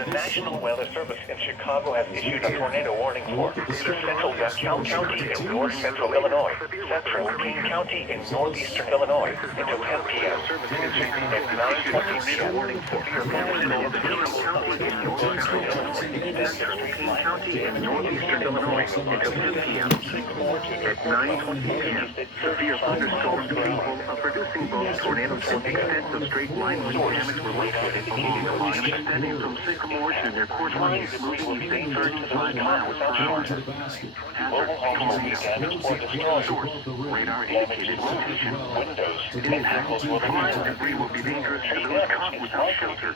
The National Weather Service in Chicago has issued a tornado warning for central DeKalb County in north central Illinois, central Kane County in northeastern Illinois, until 10 p.m. At 9:20 p.m. Warning for severe thunderstorms in north central Illinois, central Kane County in northeastern Illinois, until 10 p.m. At 9:20 p.m. Severe thunderstorms capable of producing both tornadoes and extensive straight line wind damage were located along the line extending from Sycamore to their courtline moving within 35 miles per hour. Hazard damage or destroyed. Source, radar indicated location. Windows, impacts, fire debris will be dangerous to those caught without shelter.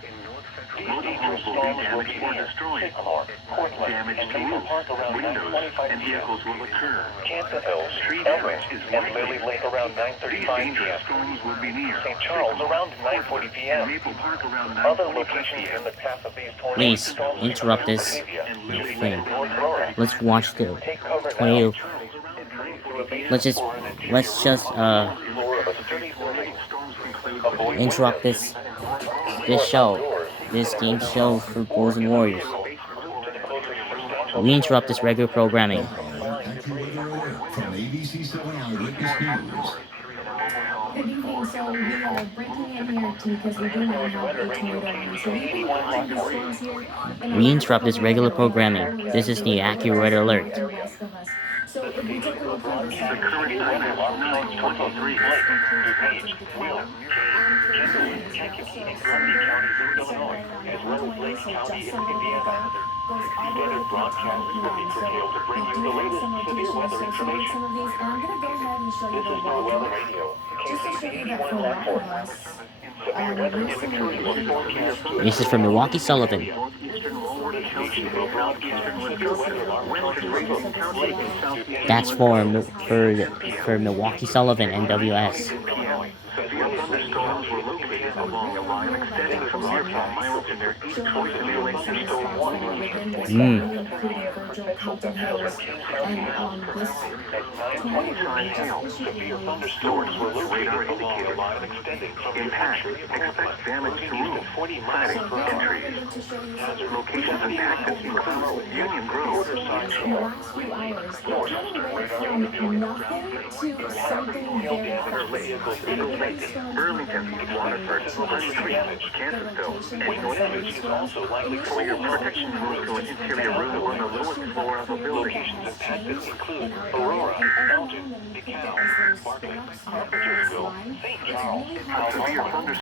Mobile homes will be damaged or destroyed. Damage to roofs, windows, and vehicles will occur. Tree damage is likely. These dangerous storms will be near St. Charles around 9:40 p.m. Maple Park around 9:40 Other locations in the path of these tornadoes. Please interrupt this thing. Let's watch the tornado. Let's just interrupt this show. This game show for Bulls and Warriors. We interrupt this regular programming. From ABC 7 Eyewitness News. Good evening. So we are breaking in here because we do now have a tornado warning. So we've been watching the storms here. We interrupt this regular programming. This is the accurate red alert. So if we take a look at this, The current time is 9:23. Kankakee and Gurney counties in Illinois, as well as Lake County in Indiana. Standard broadcasters will be curtailed to bring you the latest severe weather information. I'm going to go ahead and show you This the is NOAA weather. Weather Radio, Just to show you that for KCB81 a lot of Walworth. us, Severe weather in the current forecast. This is from Milwaukee Sullivan. Northeastern Walworth County will broadcast severe weather alarm Western Racine County and southeastern That's for Milwaukee Sullivan and WS. Severe thunderstorms were located along a line extending from nearby miles in their east coast simulation storm warning region. Mm. Severe thunderstorms were located along a line extending from Impact. Expect damage to roofs, 40 miles per hour. hazard locations impacted include Union Grove, the last few hours, they're from nothing to something very Burlington, Waterford, Fresh Creek, Canterville, and North Damage is also likely For your protection, move to an interior room on the lowest floor of a building. Locations impacted include Aurora, Belgium, DeKalb, Barclay, Carpentersville, St. Charles, Severe thunderstorms